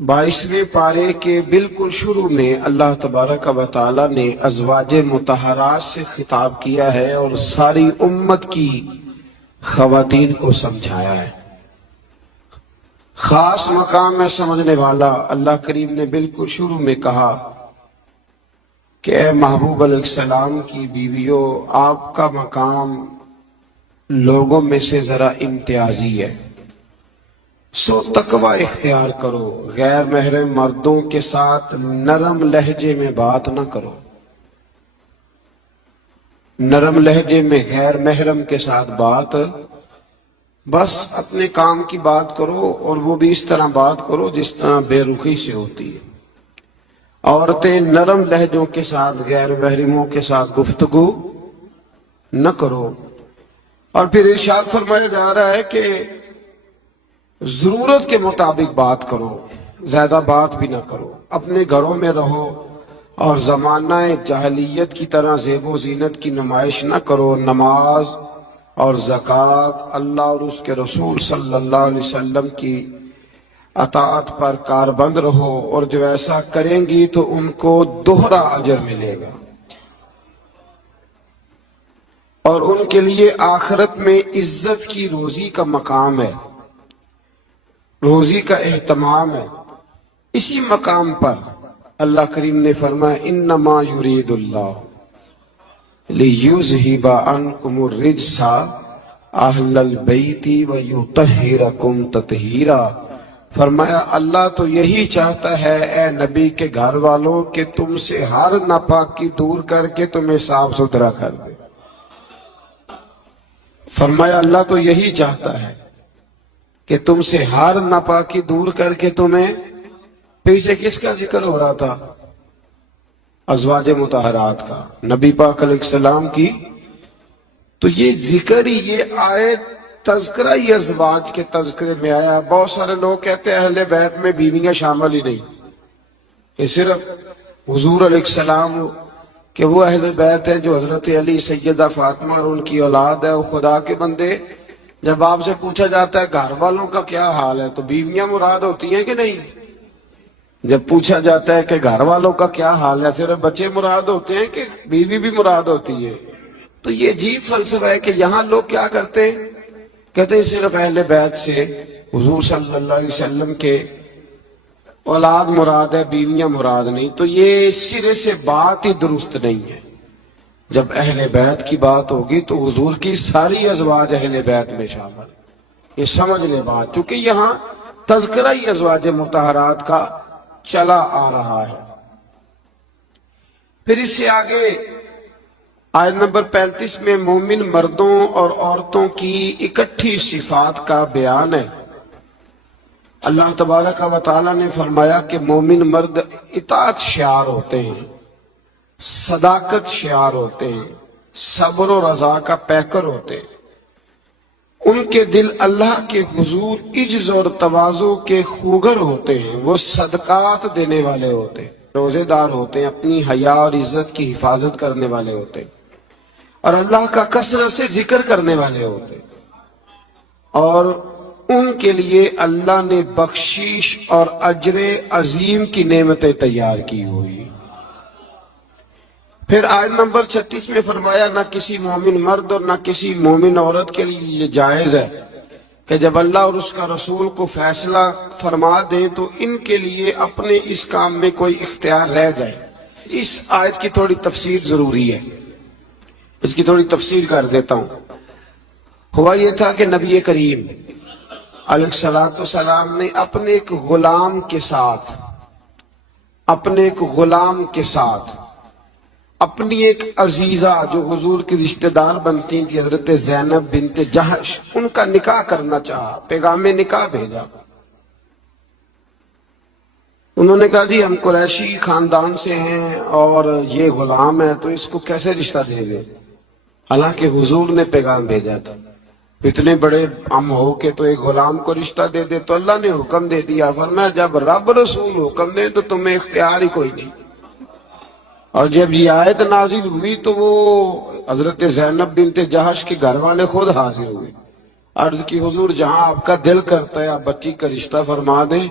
22वें पारे के बिल्कुल शुरू में अल्लाह तबारक व तआला ने अज़वाज मुतहरात से खिताब किया है और सारी उम्मत की ख़वातीन को समझाया है। खास मकाम में समझने वाला अल्लाह करीम ने बिल्कुल शुरू में कहा कि ए महबूब अलैहिस्सलाम की बीवियों, आपका मकाम लोगों में से जरा इम्तियाजी है, सो तकवा इख्तियार करो, गैर महरम मर्दों के साथ नरम लहजे में बात न करो। नरम लहजे में गैर महरम के साथ बात, बस अपने काम की बात करो और वो भी इस तरह बात करो जिस तरह बेरुखी से होती है। औरतें नरम लहजों के साथ गैर महरमों के साथ गुफ्तगू न करो। और फिर इरशाद फरमाया जा रहा है कि जरूरत के मुताबिक बात करो, ज्यादा बात भी ना करो, अपने घरों में रहो और जमाना जाहलियत की तरह ज़ेबो ज़ीनत की नुमाइश न करो। नमाज और ज़कात, अल्लाह और उसके रसूल सल्लल्लाहु अलैहि वसल्लम की अताअत पर कारबंद रहो, और जो ऐसा करेंगी तो उनको दोहरा अजर मिलेगा और उनके लिए आखिरत में इज्जत की रोजी का मकाम है, रोजी का एहतमाम है। इसी मकाम पर अल्लाह करीम ने फरमाया, इन्नमा युरीदुल्लाह लियुज़हिबा अन्कुमुर रिज्सा अहलल बैति व युतहिरकुम ततहीरा। फरमाया अल्लाह तो यही चाहता है ए नबी के घर वालों कि तुमसे हर नापाकी दूर करके तुम्हें साफ सुथरा कर दे। फरमाया अल्लाह तो यही चाहता है कि तुमसे हर नापाकी दूर करके तुम्हें, पीछे किसका जिक्र हो रहा था? अज़वाज मुतहरात का, नबी पाक अलैहिस्सलाम की। तो ये जिक्र ही, ये आयत तज़किरा ही अज़वाज के तज़किरे में आया। बहुत सारे लोग कहते हैं अहले बैत में बीवियां शामिल ही नहीं, ये सिर्फ हुजूर अलैहिस्सलाम कि वो अहले बैत है जो हजरत अली, सैयदा फातिमा और उनकी औलाद है। वो खुदा के बंदे, जब आपसे पूछा जाता है घर वालों का क्या हाल है तो बीवियां मुराद होती हैं कि नहीं? जब पूछा जाता है कि घर वालों का क्या हाल है, सिर्फ बच्चे मुराद होते हैं कि बीवी भी मुराद होती है? तो ये अजीब फलसफा है कि यहाँ लोग क्या करते हैं, कहते हैं सिर्फ अहले बैत से हुजूर सल्लल्लाहु अलैहि वसल्लम के औलाद मुराद है, बीवियां मुराद नहीं। तो ये सिरे से बात ही दुरुस्त नहीं है। जब अहले बैत की बात होगी तो हुजूर की सारी अज़वाज अहले बैत में शामिल, ये समझ ले बात। चूंकि यहाँ तज़किरा ही अज़वाज मुतहरात का चला आ रहा है। फिर इससे आगे आयत नंबर 35 में मोमिन मर्दों और औरतों की इकट्ठी सिफात का बयान है। अल्लाह तबारक व तआला ने फरमाया कि मोमिन मर्द इताअत शियार होते हैं, सदाकत शियार होते हैं, सब्र और रज़ा का पैकर होते हैं। उनके दिल अल्लाह के हुजूर इज्ज़ और तवाज़ु के खूगर होते हैं। वो सदकात देने वाले होते हैं, रोजेदार होते हैं, अपनी हया और इज्जत की हिफाजत करने वाले होते हैं और अल्लाह का कसरत से जिक्र करने वाले होते हैं। और उनके लिए अल्लाह ने बख्शीश और अजरे अजीम की नेमतें तैयार की हुई। फिर आयत नंबर 36 में फरमाया, ना किसी मोमिन मर्द और ना किसी मोमिन औरत के लिए ये जायज है कि जब अल्लाह और उसका रसूल को फैसला फरमा दें तो इनके लिए अपने इस काम में कोई इख्तियार रह जाए। इस आयत की थोड़ी तफसीर जरूरी है, इसकी थोड़ी तफसीर कर देता हूं। हुआ ये था कि नबी करीम अलैहिस्सलातु वस्सलाम ने अपने एक गुलाम के साथ अपनी एक अजीजा जो हुजूर की रिश्तेदार बनती थी, हजरत ज़ैनब बिनते जहश, उनका निकाह करना चाहा, पैगामे निकाह भेजा। उन्होंने कहा जी हम कुरैशी खानदान से हैं और ये गुलाम है तो इसको कैसे रिश्ता देंगे। हालांकि हुजूर ने पैगाम भेजा था, इतने बड़े हम हो के तो एक गुलाम को रिश्ता दे दे। तो अल्लाह ने हुक्म दे दिया, फरमाया जब रब रसूल हुक्म दे तो तुम्हें इख्तियार ही कोई नहीं। और जब ये आयत नाजिल हुई तो वो हजरत ज़ैनब बिनते जहश के घर वाले खुद हाजिर हुए, अर्ज की हुजूर जहां आपका दिल करता है आप बच्ची का रिश्ता फरमा दें।